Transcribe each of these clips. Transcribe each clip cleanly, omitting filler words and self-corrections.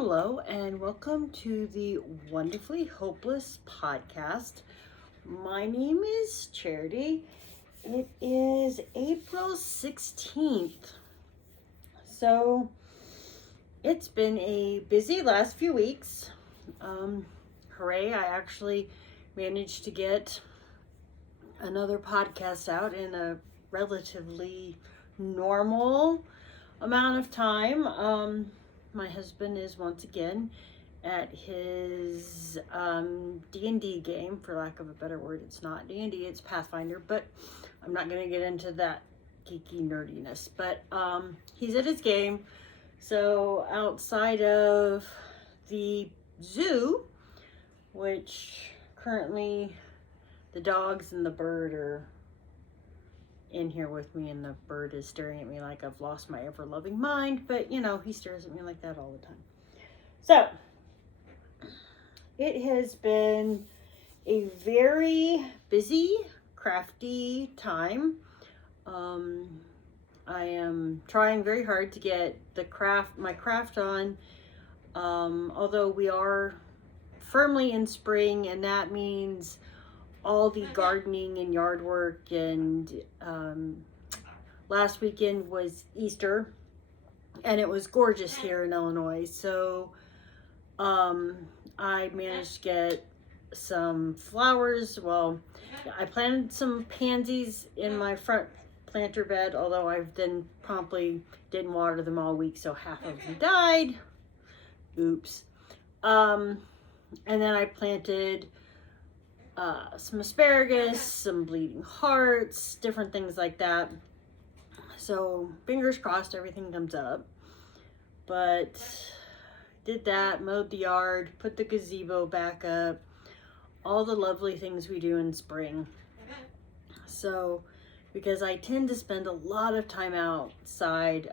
Hello, and welcome to the Wonderfully Hopeless podcast. My name is Charity. It is April 16th. So, it's been a busy last few weeks. Hooray, I actually managed to get another podcast out in a relatively normal amount of time. My husband is once again at his D&D game, for lack of a better word. It's not D&D, it's Pathfinder, but I'm not going to get into that geeky nerdiness. But he's at his game, so outside of the zoo, which currently the dogs and the bird are in here with me, and the bird is staring at me like I've lost my ever-loving mind, but you know, he stares at me like that all the time. So it has been a very busy, crafty time. I am trying very hard to get my craft on, although we are firmly in spring, and that means all the gardening and yard work, and last weekend was Easter, and it was gorgeous here in Illinois. So I managed to get some flowers. Well, I planted some pansies in my front planter bed, although I've then promptly didn't water them all week, so half of them died. Oops. And then I planted some asparagus, some bleeding hearts, different things like that. So fingers crossed everything comes up. But did that, mowed the yard, put the gazebo back up, all the lovely things we do in spring. So because I tend to spend a lot of time outside,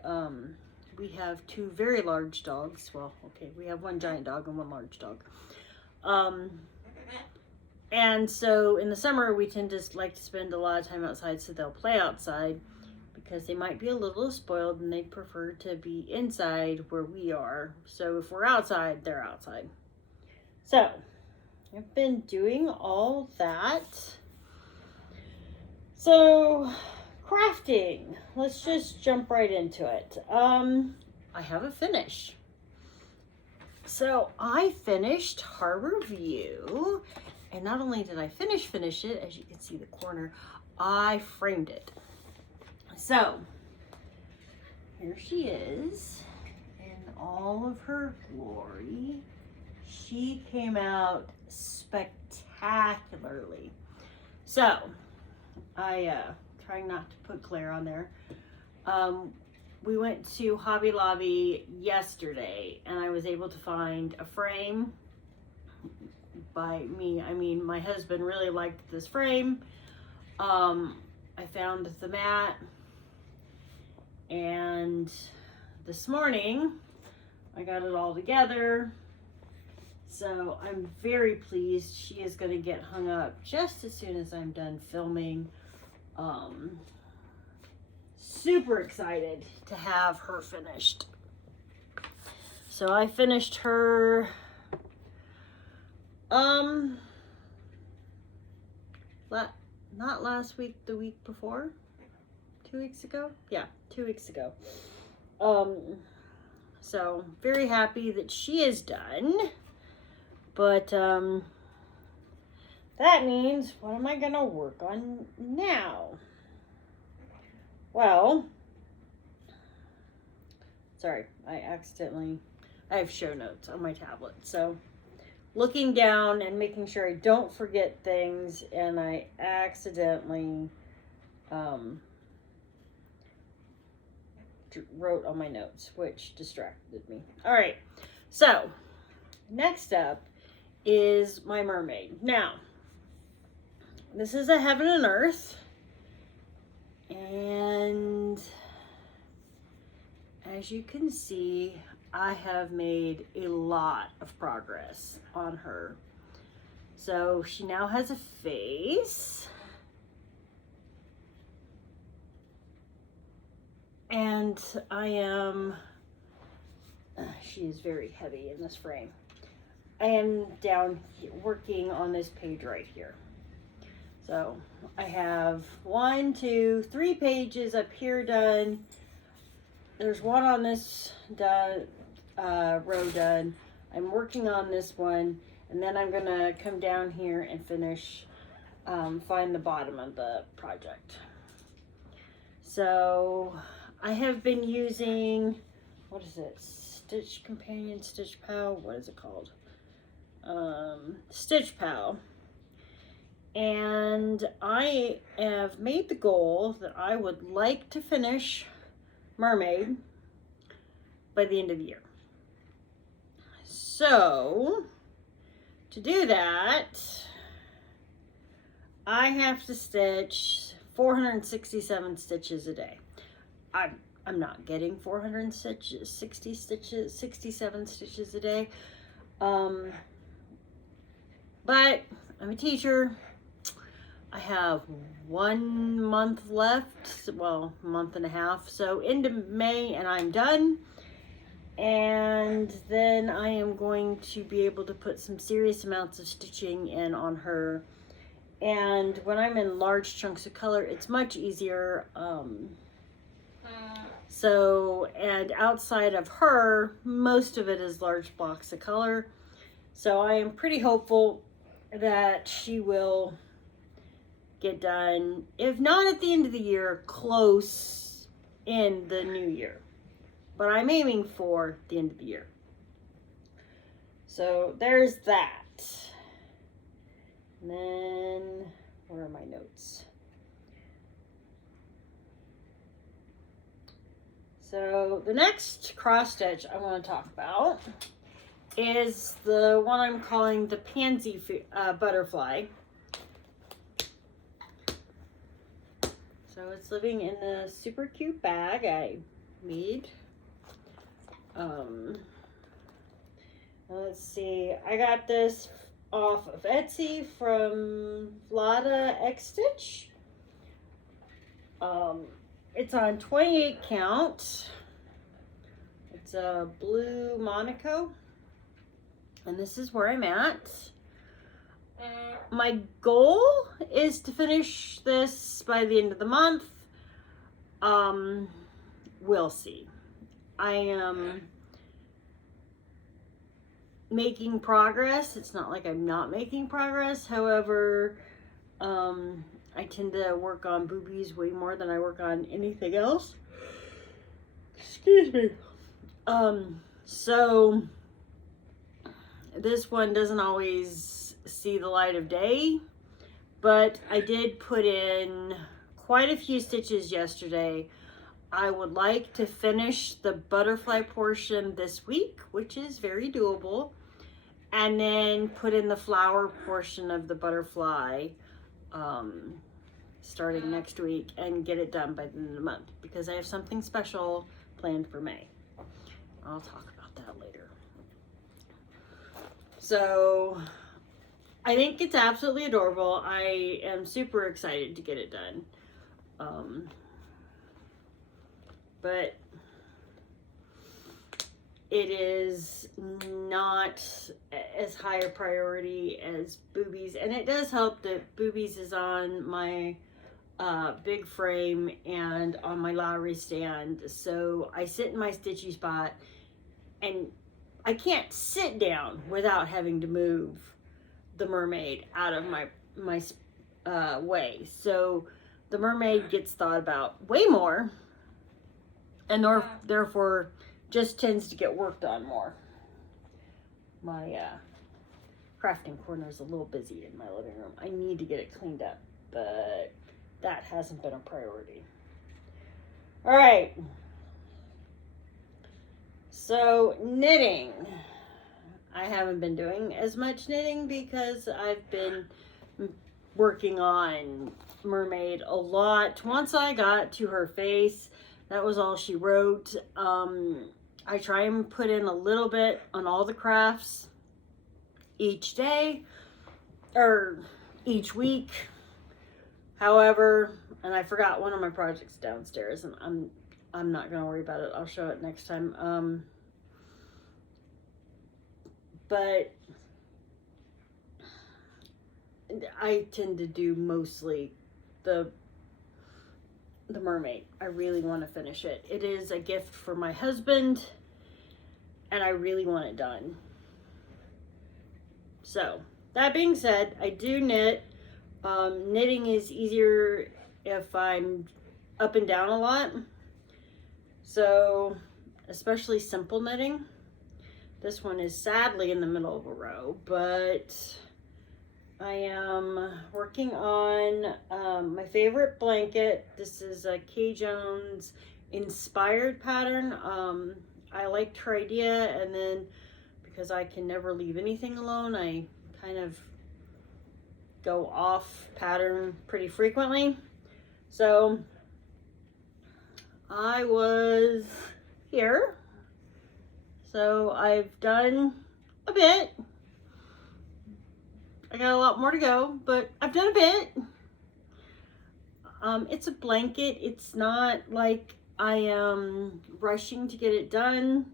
we have two very large dogs. Well, okay, we have one giant dog and one large dog. And so in the summer, we tend to like to spend a lot of time outside, so they'll play outside because they might be a little spoiled and they'd prefer to be inside where we are. So if we're outside, they're outside. So I've been doing all that. So crafting, let's just jump right into it. I have a finish. So I finished Harbor View. And not only did I finish it, as you can see the corner, I framed it. So, here she is in all of her glory. She came out spectacularly. So, I trying not to put glare on there. We went to Hobby Lobby yesterday, and I was able to find a frame. By me, I mean my husband really liked this frame. I found the mat, and this morning I got it all together. So I'm very pleased. She is going to get hung up just as soon as I'm done filming. Super excited to have her finished. So I finished her not last week, the week before, 2 weeks ago. Yeah, 2 weeks ago. So very happy that she is done. But that means, what am I gonna work on now? Well, sorry, I have show notes on my tablet, so looking down and making sure I don't forget things, and I accidentally wrote on my notes, which distracted me. All right, so next up is my mermaid. Now, this is a Heaven and Earth, and as you can see, I have made a lot of progress on her. So she now has a face, and I am she is very heavy in this frame. I am down working on this page right here. So I have 1, 2, 3 pages up here done. There's one on this row done. I'm working on this one, and then I'm gonna come down here and finish, find the bottom of the project. So I have been using, what is it? Stitch Companion, Stitch Pal, what is it called? Stitch Pal. And I have made the goal that I would like to finish Mermaid by the end of the year. So to do that, I have to stitch 467 stitches a day. I'm not getting 67 stitches a day. But I'm a teacher. I have 1 month left, well, a month and a half. So into May and I'm done. And then I am going to be able to put some serious amounts of stitching in on her. And when I'm in large chunks of color, it's much easier. So, and outside of her, most of it is large blocks of color. So I am pretty hopeful that she will get done, if not at the end of the year, close in the new year. But I'm aiming for the end of the year. So there's that. And then, where are my notes? So the next cross stitch I want to talk about is the one I'm calling the Pansy Butterfly. So it's living in a super cute bag I made. Let's see, I got this off of Etsy from Vlada X Stitch. It's on 28 count. It's a blue Monaco. And this is where I'm at. My goal is to finish this by the end of the month. We'll see. I am making progress. It's not like I'm not making progress. However, I tend to work on boobies way more than I work on anything else. Excuse me. So this one doesn't always see the light of day, but I did put in quite a few stitches yesterday. I would like to finish the butterfly portion this week, which is very doable, and then put in the flower portion of the butterfly starting next week and get it done by the end of the month, because I have something special planned for May. I'll talk about that later. So I think it's absolutely adorable. I am super excited to get it done. But it is not as high a priority as boobies. And it does help that boobies is on my big frame and on my Lowry stand. So I sit in my stitchy spot and I can't sit down without having to move the mermaid out of my way. So the mermaid gets thought about way more, and therefore just tends to get worked on more. My crafting corner is a little busy in my living room. I need to get it cleaned up, but that hasn't been a priority. All right. So knitting. I haven't been doing as much knitting because I've been working on Mermaid a lot. Once I got to her face, that was all she wrote. I try and put in a little bit on all the crafts each day or each week. However, and I forgot one of my projects downstairs, and I'm not gonna worry about it. I'll show it next time. but I tend to do mostly the mermaid. I really want to finish it. It is a gift for my husband, and I really want it done. So, that being said, I do knit. Knitting is easier if I'm up and down a lot. So, especially simple knitting. This one is sadly in the middle of a row, but I am working on my favorite blanket. This is a Kay Jones inspired pattern. I liked her idea, and then because I can never leave anything alone, I kind of go off pattern pretty frequently. So I was here. So I've done a bit. I got a lot more to go, but I've done a bit. It's a blanket. It's not like I am rushing to get it done.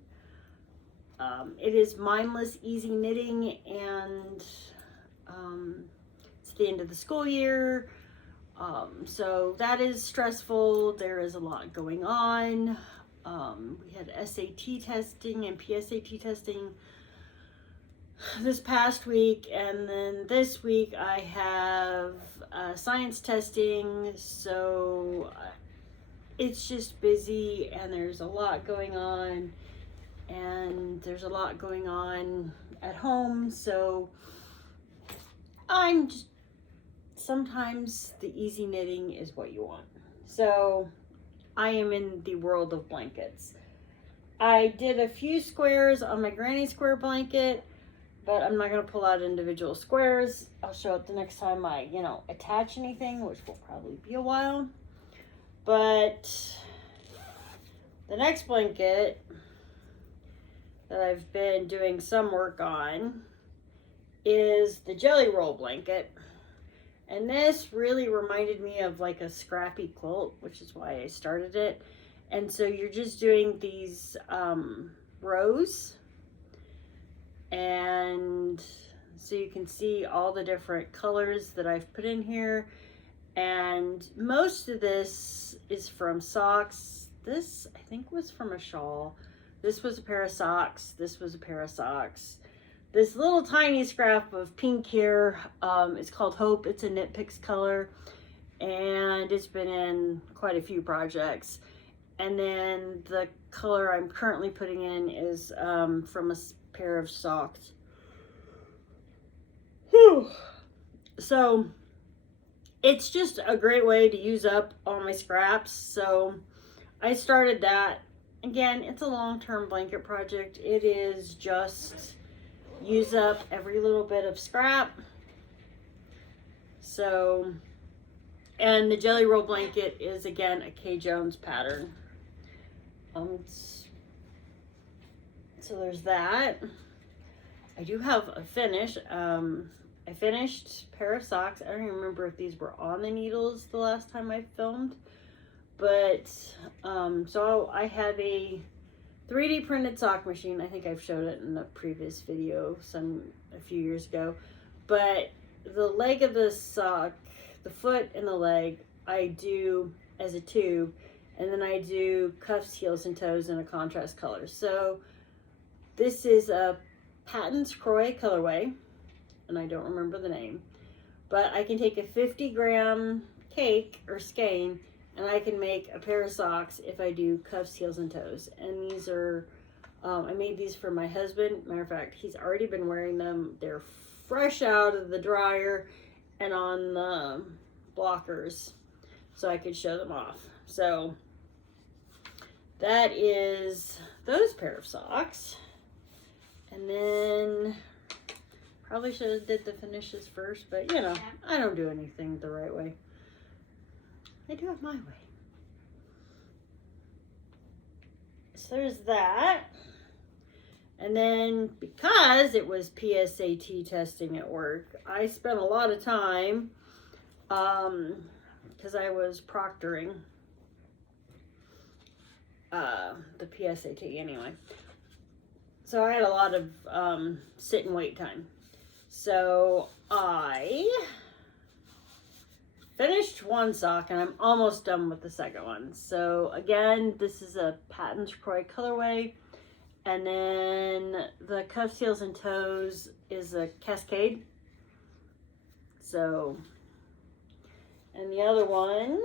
It is mindless, easy knitting, and it's the end of the school year. So that is stressful. There is a lot going on. We had SAT testing and PSAT testing this past week, and then this week I have science testing, so it's just busy, and there's a lot going on, and there's a lot going on at home, so I'm just, sometimes the easy knitting is what you want. So I am in the world of blankets. I did a few squares on my granny square blanket, but I'm not going to pull out individual squares. I'll show it the next time I, attach anything, which will probably be a while. But the next blanket that I've been doing some work on is the jelly roll blanket. And this really reminded me of like a scrappy quilt, which is why I started it. And so you're just doing these rows. And so you can see all the different colors that I've put in here. And most of this is from socks. This, I think, was from a shawl. This was a pair of socks. This was a pair of socks. This little tiny scrap of pink here is called Hope. It's a Knit Picks color, and it's been in quite a few projects. And then the color I'm currently putting in is from a pair of socks. Whew. So it's just a great way to use up all my scraps. So I started that. Again, it's a long-term blanket project. It is just use up every little bit of scrap. So, and the jelly roll blanket is again a Kay Jones pattern. So there's that. I do have a finish. I finished a pair of socks. I don't even remember if these were on the needles the last time I filmed, but so I have a 3D printed sock machine. I think I've showed it in a previous video a few years ago. But the leg of the sock, the foot and the leg, I do as a tube, and then I do cuffs, heels, and toes in a contrast color. So this is a Patton's Croix colorway, and I don't remember the name, but I can take a 50-gram cake or skein, and I can make a pair of socks if I do cuffs, heels, and toes. And these are, I made these for my husband. Matter of fact, he's already been wearing them. They're fresh out of the dryer and on the blockers, so I could show them off. So that is those pair of socks. And then probably should have did the finishes first, but I don't do anything the right way. I do it my way. So there's that. And then because it was PSAT testing at work, I spent a lot of time because I was proctoring the PSAT anyway. so I had a lot of sit and wait time. So I finished one sock and I'm almost done with the second one. So again, this is a Patons Kroy colorway. And then the Cuff Seals and Toes is a Cascade. So, and the other one,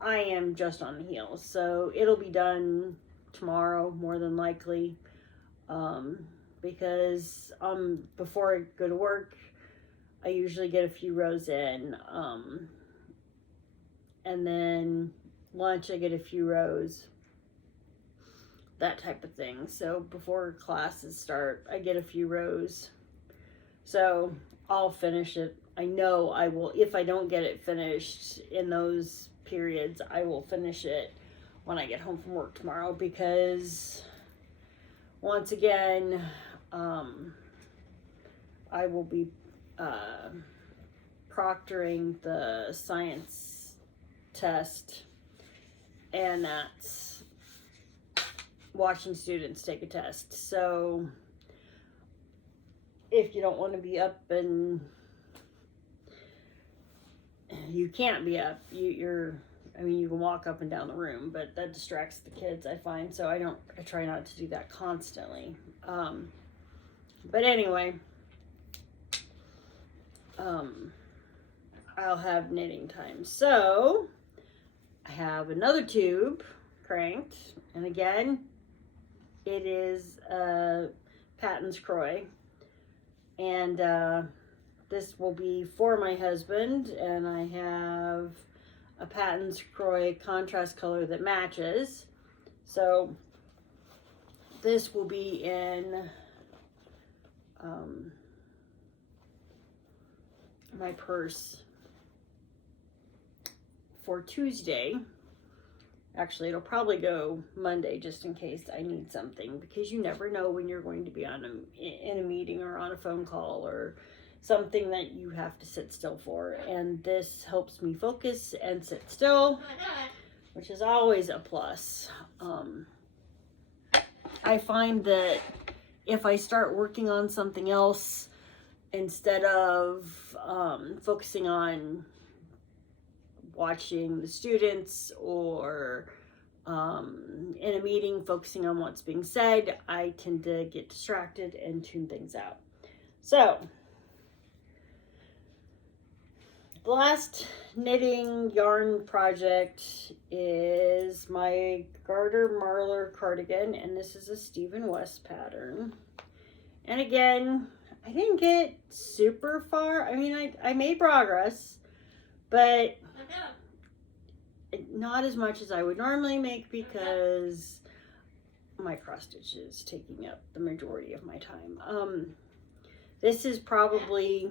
I am just on the heels. So it'll be done tomorrow, more than likely. Because before I go to work, I usually get a few rows in. And then lunch, I get a few rows. That type of thing. So before classes start, I get a few rows. So I'll finish it. I know I will. If I don't get it finished in those periods, I will finish it when I get home from work tomorrow, because once again, I will be proctoring the science test, and that's watching students take a test. So if you don't want to be up, and you can't be up, you can walk up and down the room, but that distracts the kids, I find. So I try not to do that constantly. But anyway, I'll have knitting time. So I have another tube cranked, and again, it is Patons Kroy, and this will be for my husband, and I have a Patons Kroy contrast color that matches. So this will be in my purse for Tuesday. Actually, it'll probably go Monday, just in case I need something, because you never know when you're going to be in a meeting or on a phone call or something that you have to sit still for. And this helps me focus and sit still, which is always a plus. I find that if I start working on something else, instead of focusing on watching the students, or in a meeting focusing on what's being said, I tend to get distracted and tune things out. So the last knitting yarn project is my Garter Marler cardigan, and this is a Stephen West pattern. And again, I didn't get super far. I mean, I made progress, but not as much as I would normally make, because my cross stitch is taking up the majority of my time. This is probably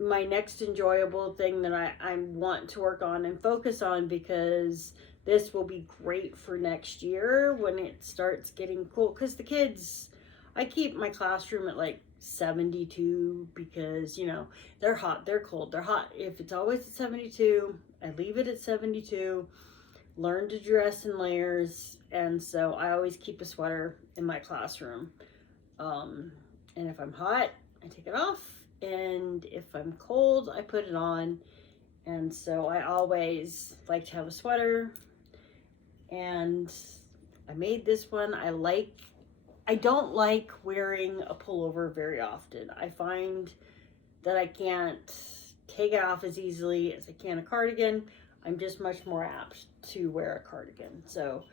my next enjoyable thing that I want to work on and focus on, because this will be great for next year when it starts getting cool. Because the kids, I keep my classroom at like 72, because they're hot, they're cold, they're hot. If it's always at 72, I leave it at 72. Learn to dress in layers, and so I always keep a sweater in my classroom. And if I'm hot, I take it off, and if I'm cold, I put it on. And so I always like to have a sweater, and I made this one. I don't like wearing a pullover very often. I find that I can't take it off as easily as I can a cardigan. I'm just much more apt to wear a cardigan. So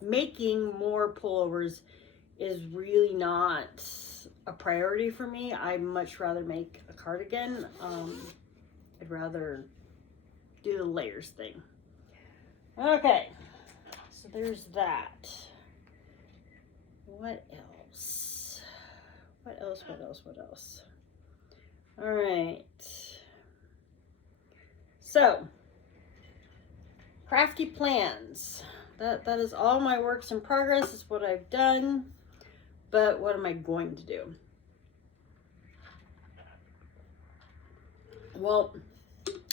making more pullovers is really not a priority for me. I'd much rather make a cardigan. I'd rather do the layers thing. Okay, so there's that. What else? What else? All right. So, crafty plans. That is all my works in progress. It's what I've done. But what am I going to do? Well,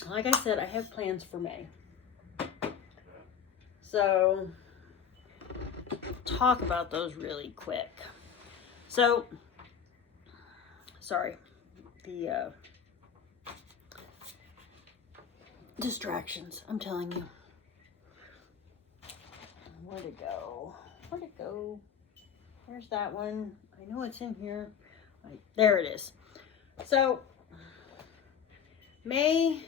like I said, I have plans for May. So, talk about those really quick. So, sorry, the distractions, I'm telling you. Where'd it go? Where'd it go? There's that one. I know it's in here. Right, there it is. So, May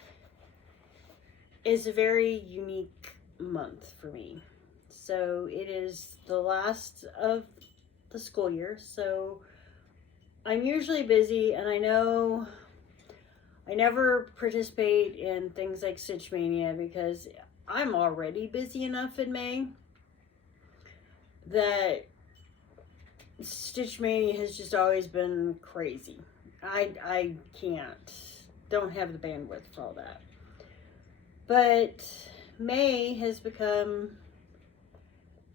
is a very unique month for me. So, it is the last of the school year. So, I'm usually busy, and I know I never participate in things like Stitch Mania because I'm already busy enough in May that Stitch Mania has just always been crazy. I don't have the bandwidth for all that. But May has become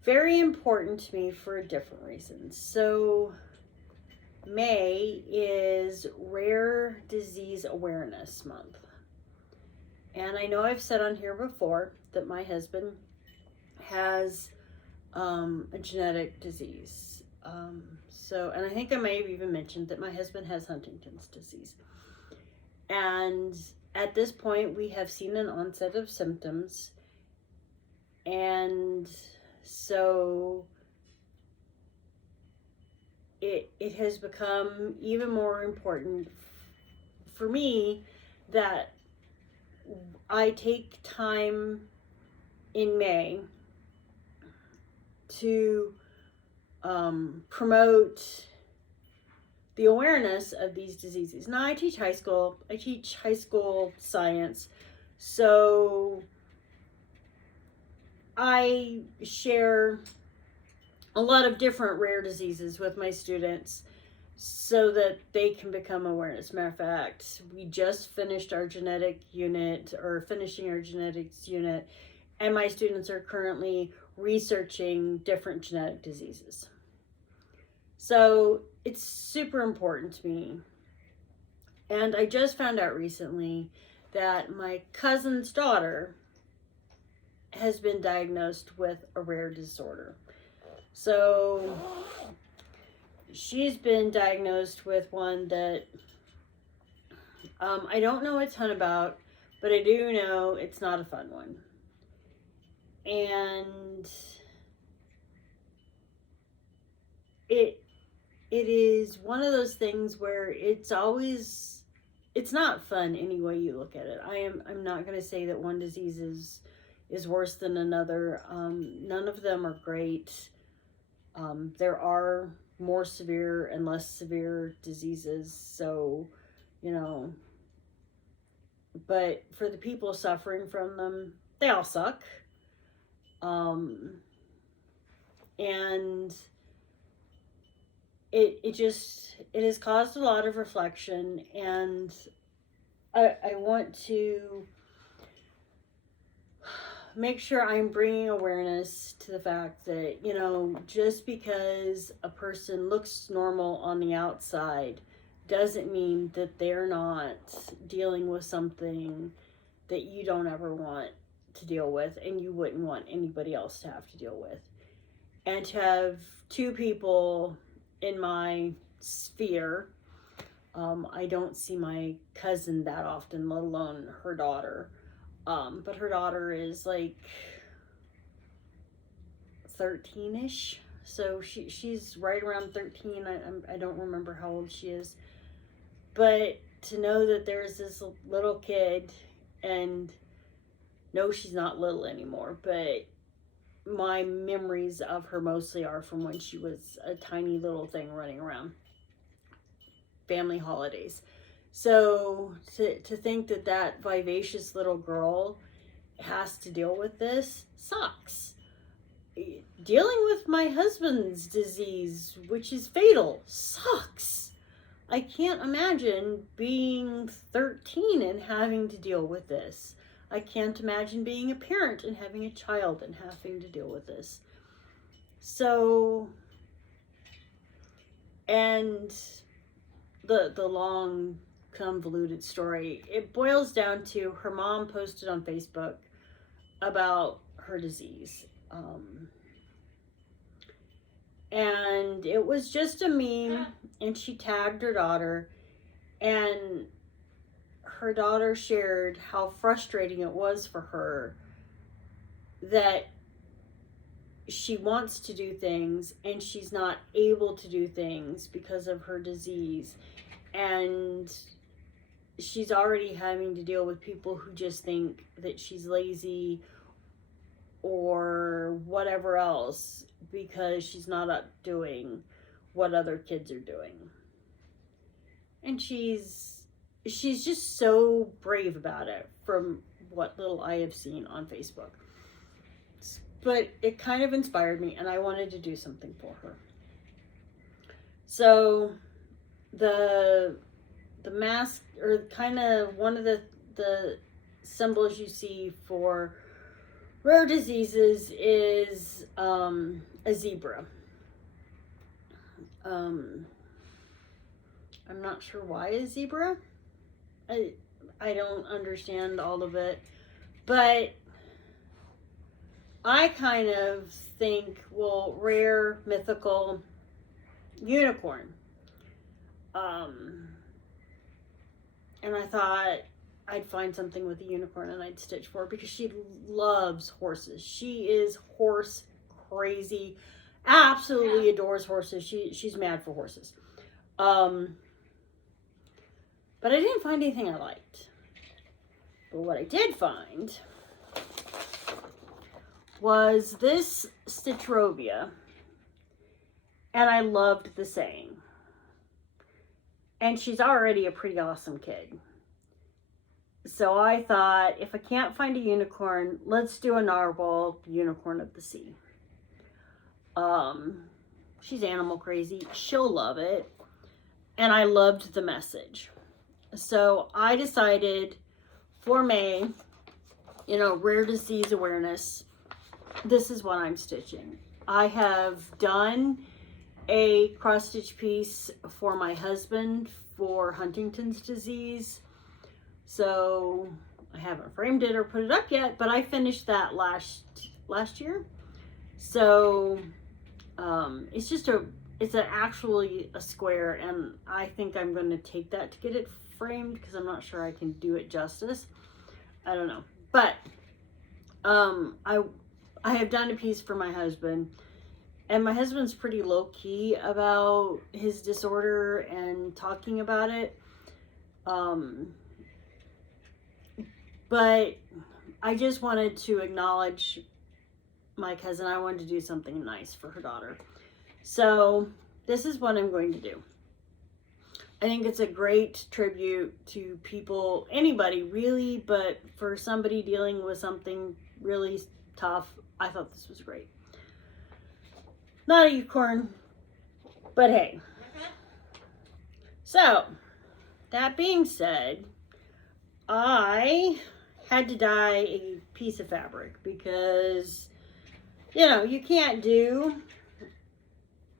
very important to me for different reasons. So May is Rare Disease Awareness Month. And I know I've said on here before that my husband has a genetic disease. And I think I may have even mentioned that my husband has Huntington's disease. And at this point, we have seen an onset of symptoms. And so it has become even more important for me that I take time in May to promote the awareness of these diseases. Now, I teach high school science, so I share a lot of different rare diseases with my students so that they can become aware. As a matter of fact, we just finished our genetic unit, or finishing our genetics unit, and my students are currently researching different genetic diseases. So it's super important to me. And I just found out recently that my cousin's daughter has been diagnosed with a rare disorder. So she's been diagnosed with one that I don't know a ton about, but I do know it's not a fun one. And it is one of those things where it's not fun any way you look at it. I'm not going to say that one disease is worse than another. None of them are great. There are more severe and less severe diseases, so, but for the people suffering from them, they all suck. And it has caused a lot of reflection, and I want to make sure I'm bringing awareness to the fact that, just because a person looks normal on the outside doesn't mean that they're not dealing with something that you don't ever want to deal with, and you wouldn't want anybody else to have to deal with. And to have two people in my sphere, I don't see my cousin that often, let alone her daughter. But her daughter is like 13-ish, so she's right around 13. I don't remember how old she is, but to know that there's this little kid, and no, she's not little anymore, but my memories of her mostly are from when she was a tiny little thing running around family holidays. So to think that vivacious little girl has to deal with this sucks. Dealing with my husband's disease, which is fatal, sucks. I can't imagine being 13 and having to deal with this. I can't imagine being a parent and having a child and having to deal with this. So, and the long convoluted story. It boils down to her mom posted on Facebook about her disease. And it was just a meme, and she tagged her daughter, and her daughter shared how frustrating it was for her that she wants to do things and she's not able to do things because of her disease. And she's already having to deal with people who just think that she's lazy or whatever else because she's not up doing what other kids are doing. And she's just so brave about it from what little I have seen on Facebook. But it kind of inspired me, and I wanted to do something for her. So the mask, or kind of one of the symbols you see for rare diseases is a zebra. I'm not sure why a zebra. I don't understand all of it, but I kind of think, well, rare, mythical, unicorn. And I thought I'd find something with a unicorn and I'd stitch for her because she loves horses. She is horse crazy, absolutely adores horses. She's mad for horses. But I didn't find anything I liked. But what I did find was this Stitchrovia, and I loved the saying. And she's already a pretty awesome kid. So I thought, if I can't find a unicorn, let's do a narwhal, unicorn of the sea. She's animal crazy. She'll love it. And I loved the message. So I decided for May, rare disease awareness, this is what I'm stitching. I have done a cross stitch piece for my husband for Huntington's disease. So I haven't framed it or put it up yet, but I finished that last year. So it's actually a square, and I think I'm going to take that to get it framed because I'm not sure I can do it justice. I don't know, but I have done a piece for my husband, and my husband's pretty low-key about his disorder and talking about it. But I just wanted to acknowledge my cousin. I wanted to do something nice for her daughter. So this is what I'm going to do. I think it's a great tribute to people, anybody really, but for somebody dealing with something really tough, I thought this was great. Not a unicorn, but hey. So, that being said, I had to dye a piece of fabric because, you can't do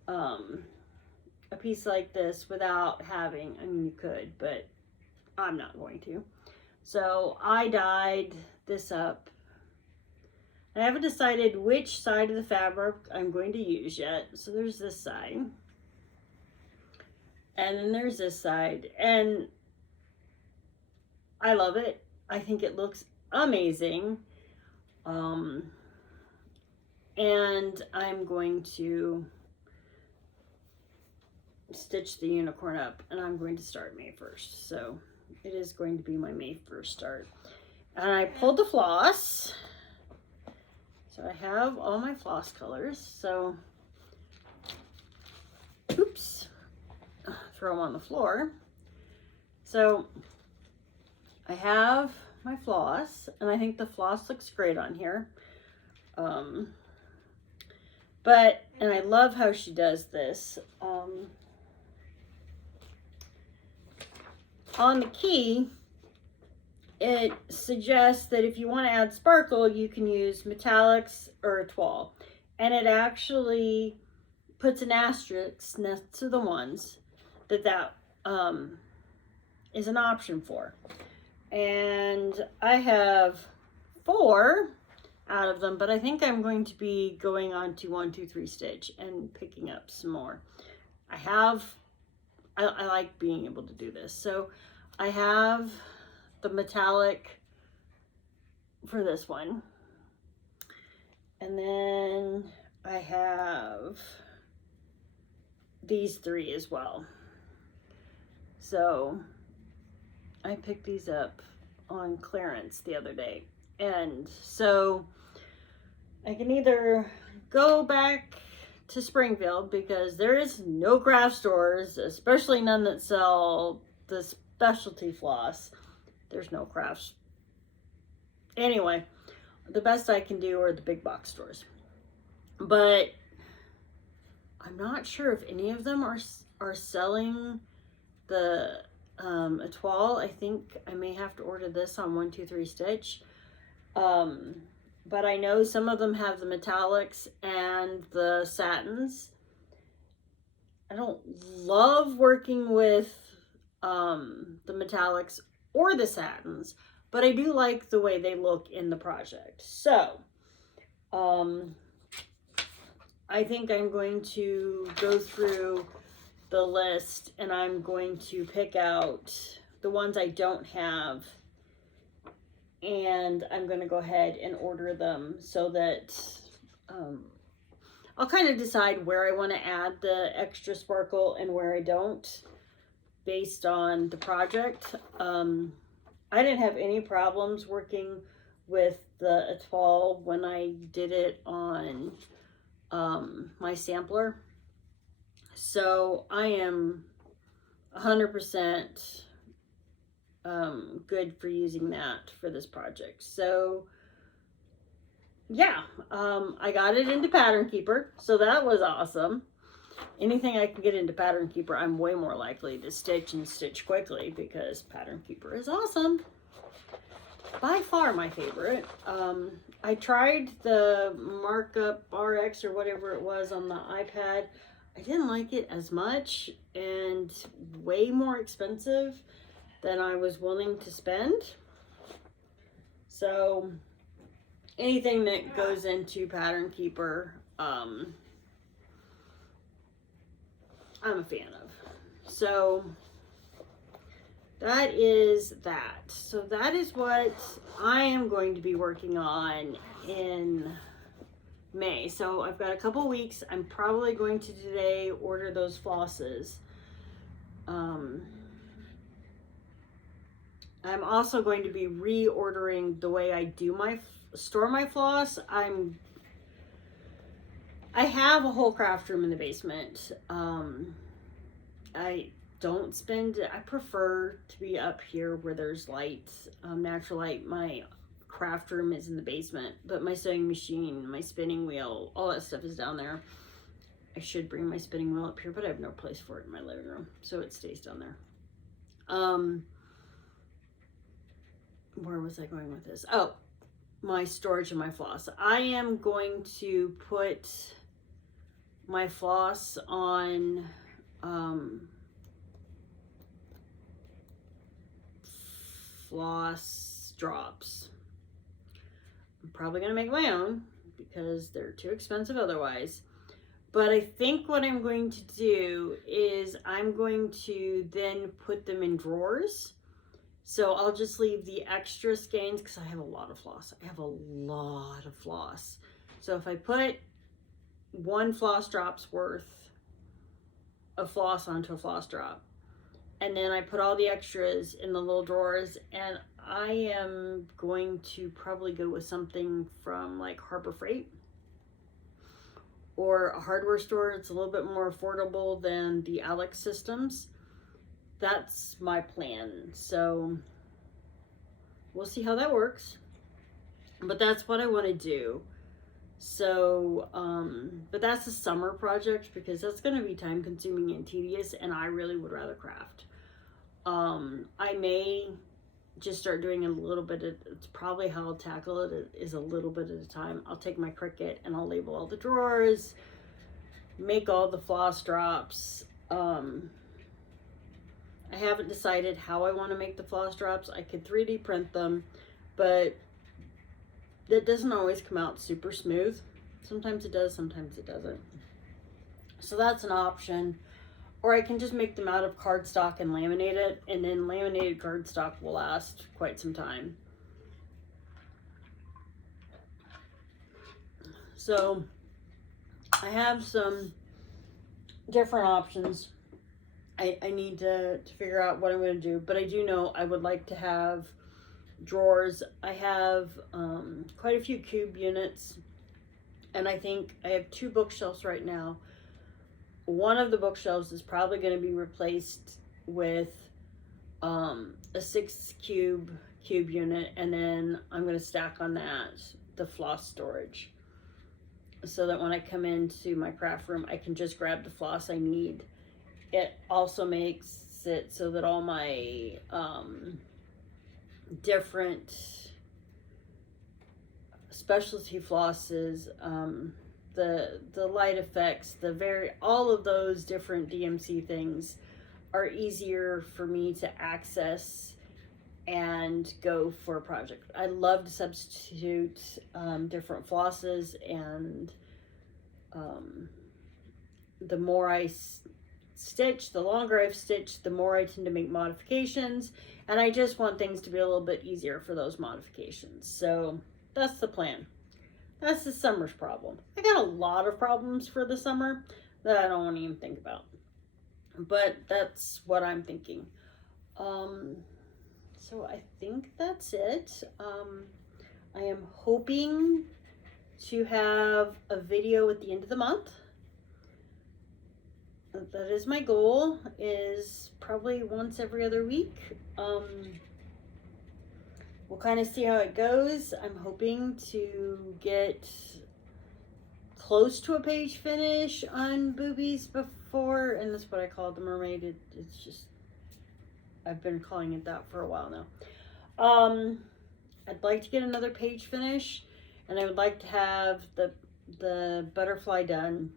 a piece like this without having, you could, but I'm not going to. So I dyed this up. I haven't decided which side of the fabric I'm going to use yet. So there's this side. And then there's this side. And I love it. I think it looks amazing. And I'm going to stitch the unicorn up, and I'm going to start May 1st. So it is going to be my May 1st start. And I pulled the floss. So I have all my floss colors. So, oops, throw them on the floor. So I have my floss, and I think the floss looks great on here. And I love how she does this. On the key, it suggests that if you want to add sparkle, you can use metallics or a toile. And it actually puts an asterisk next to the ones that is an option for. And I have 4 out of them, but I think I'm going to be going on to 1, 2, 3 stitch and picking up some more. I like being able to do this. So I have the metallic for this one. And then I have these 3 as well. So I picked these up on clearance the other day. And so I can either go back to Springfield, because there is no craft stores, especially none that sell the specialty floss. There's no crafts. Anyway, the best I can do are the big box stores. But I'm not sure if any of them are selling the Etoile. I think I may have to order this on 1, 2, 3 stitch. But I know some of them have the metallics and the satins. I don't love working with the metallics or the satins, but I do like the way they look in the project. So I think I'm going to go through the list, and I'm going to pick out the ones I don't have, and I'm going to go ahead and order them so that I'll kind of decide where I want to add the extra sparkle and where I don't, based on the project. I didn't have any problems working with the Etoile when I did it on my sampler. So I am 100% good for using that for this project. So yeah, I got it into Pattern Keeper, so that was awesome. Anything I can get into Pattern Keeper, I'm way more likely to stitch and stitch quickly, because Pattern Keeper is awesome. By far my favorite. I tried the Markup RX or whatever it was on the iPad. I didn't like it as much, and way more expensive than I was willing to spend. So anything that goes into Pattern Keeper, I'm a fan of. So that is that. So that is what I am going to be working on in May. So I've got a couple weeks. I'm probably going to today order those flosses. I'm also going to be reordering the way I do store my floss. I have a whole craft room in the basement. I prefer to be up here where there's light, natural light. My craft room is in the basement, but my sewing machine, my spinning wheel, all that stuff is down there. I should bring my spinning wheel up here, but I have no place for it in my living room, so it stays down there. Where was I going with this? Oh, my storage and my floss. I am going to put my floss on floss drops. I'm probably going to make my own because they're too expensive otherwise. But I think what I'm going to do is I'm going to then put them in drawers. So I'll just leave the extra skeins, because I have a lot of floss. I have a lot of floss. So if I put 1 floss drop's worth of floss onto a floss drop, and then I put all the extras in the little drawers, and I am going to probably go with something from like Harbor Freight or a hardware store. It's a little bit more affordable than the Alex systems. That's my plan. So we'll see how that works. But that's what I want to do. So, but that's a summer project, because that's going to be time consuming and tedious, and I really would rather craft. I may just start doing a little bit of, it's probably how I'll tackle it, is a little bit at a time. I'll take my Cricut and I'll label all the drawers, make all the floss drops. I haven't decided how I want to make the floss drops. I could 3D print them, but that doesn't always come out super smooth. Sometimes it does, sometimes it doesn't. So that's an option. Or I can just make them out of cardstock and laminate it, and then laminated cardstock will last quite some time. So I have some different options. I need to figure out what I'm going to do, but I do know I would like to have drawers. I have quite a few cube units, and I think I have 2 bookshelves right now. One of the bookshelves is probably going to be replaced with a 6 cube unit, and then I'm going to stack on that the floss storage, so that when I come into my craft room, I can just grab the floss I need. It also makes it so that all my different specialty flosses, the light effects, all of those different DMC things are easier for me to access and go for a project. I love to substitute different flosses, and the more I stitch, the longer I've stitched, the more I tend to make modifications, and I just want things to be a little bit easier for those modifications. So that's the plan. That's the summer's problem. I got a lot of problems for the summer that I don't want to even think about, but that's what I'm thinking. So I think that's it. I am hoping to have a video at the end of the month. That is my goal, is probably once every other week. We'll kind of see how it goes. I'm hoping to get close to a page finish on Boobies before, and that's what I call it, the mermaid. It's just, I've been calling it that for a while now. I'd like to get another page finish, and I would like to have the butterfly done,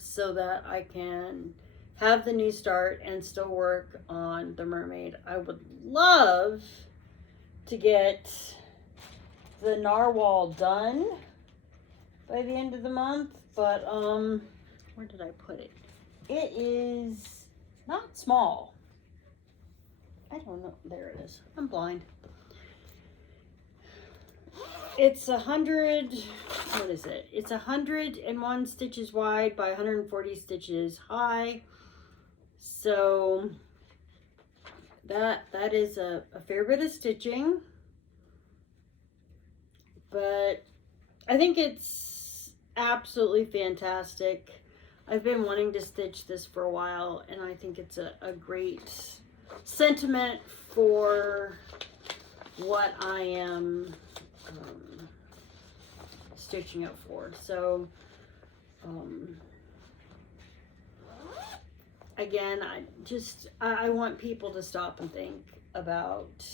so that I can have the new start and still work on the mermaid. I would love to get the narwhal done by the end of the month, but where did I put it? It is not small. I don't know. There it is. I'm blind. It's 100, what is it? It's 101 stitches wide by 140 stitches high. So that is a fair bit of stitching. But I think it's absolutely fantastic. I've been wanting to stitch this for a while, and I think it's a great sentiment for what I am stitching it for. So again, I want people to stop and think about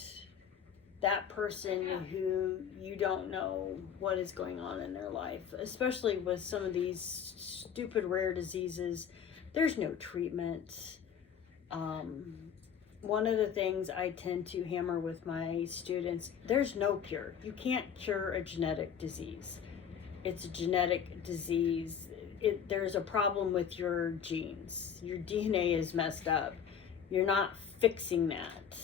that person who you don't know what is going on in their life, especially with some of these stupid rare diseases. There's no treatment. One of the things I tend to hammer with my students, there's no cure. You can't cure a genetic disease. It's a genetic disease. There's a problem with your genes. Your DNA is messed up. You're not fixing that.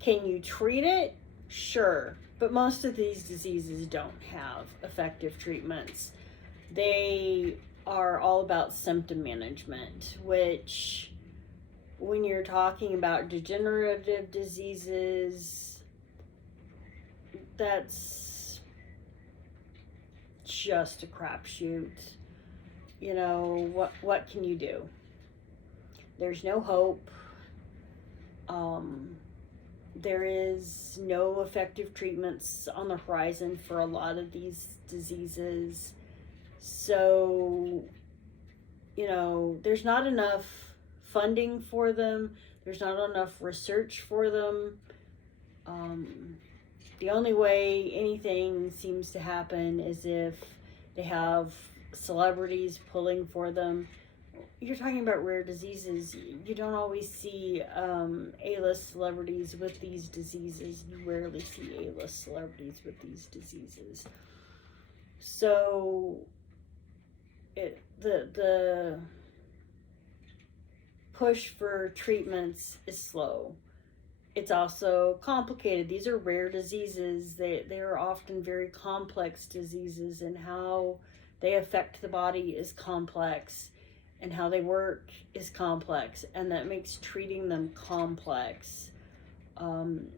Can you treat it? Sure. But most of these diseases don't have effective treatments. They are all about symptom management, which, when you're talking about degenerative diseases, that's just a crapshoot. You know, what can you do? There's no hope. There is no effective treatments on the horizon for a lot of these diseases. So, you know, there's not enough funding for them. There's not enough research for them. The only way anything seems to happen is if they have celebrities pulling for them. you're talking about rare diseases. You don't always see A-list celebrities with these diseases. You rarely see A-list celebrities with these diseases. So the push for treatments is slow. It's also complicated. These are rare diseases. They are often very complex diseases, and how they affect the body is complex, and how they work is complex, and that makes treating them complex.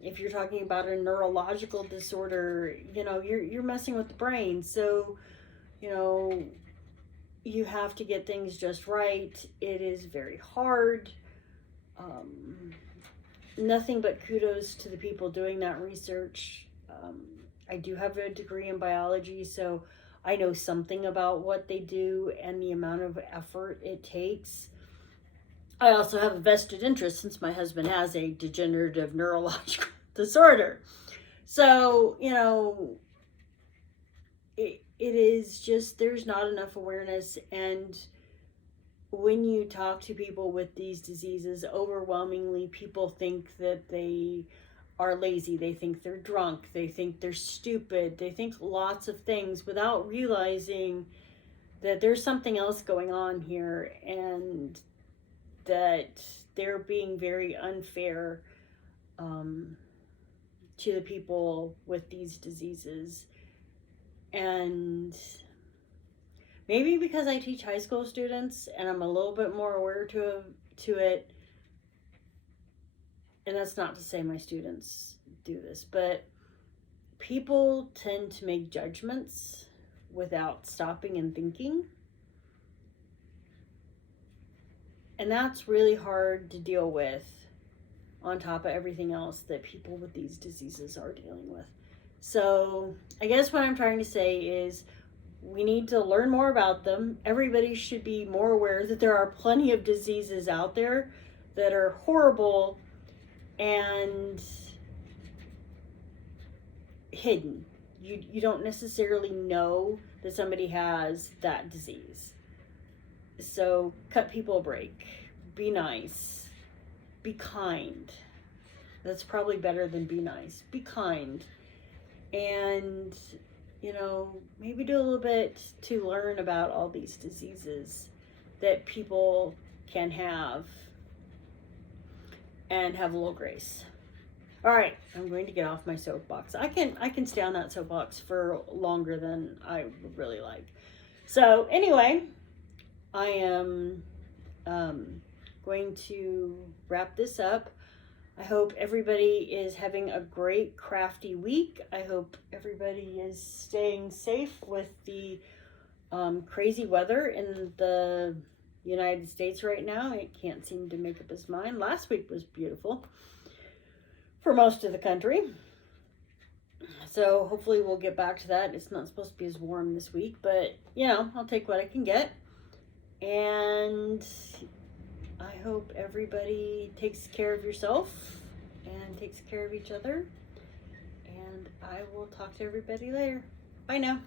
If you're talking about a neurological disorder, you're messing with the brain. So, you have to get things just right. It is very hard. Nothing but kudos to the people doing that research. I do have a degree in biology, so I know something about what they do and the amount of effort it takes. I also have a vested interest since my husband has a degenerative neurological disorder. So, it is just, there's not enough awareness. And when you talk to people with these diseases, overwhelmingly people think that they are lazy, they think they're drunk, they think they're stupid, they think lots of things without realizing that there's something else going on here, and that they're being very unfair to the people with these diseases. And maybe because I teach high school students and I'm a little bit more aware to it, and that's not to say my students do this, but people tend to make judgments without stopping and thinking. And that's really hard to deal with, on top of everything else that people with these diseases are dealing with. So I guess what I'm trying to say is, we need to learn more about them. Everybody should be more aware that there are plenty of diseases out there that are horrible and hidden. You don't necessarily know that somebody has that disease. So cut people a break. Be nice. Be kind. That's probably better than be nice. Be kind. And maybe do a little bit to learn about all these diseases that people can have, and have a little grace. All right, I'm going to get off my soapbox. I can stay on that soapbox for longer than I would really like. So anyway, I am going to wrap this up. I hope everybody is having a great crafty week. I hope everybody is staying safe with the crazy weather in the United States right now. It can't seem to make up its mind. Last week was beautiful for most of the country. So hopefully we'll get back to that. It's not supposed to be as warm this week, but I'll take what I can get. And I hope everybody takes care of yourself and takes care of each other. And I will talk to everybody later. Bye now.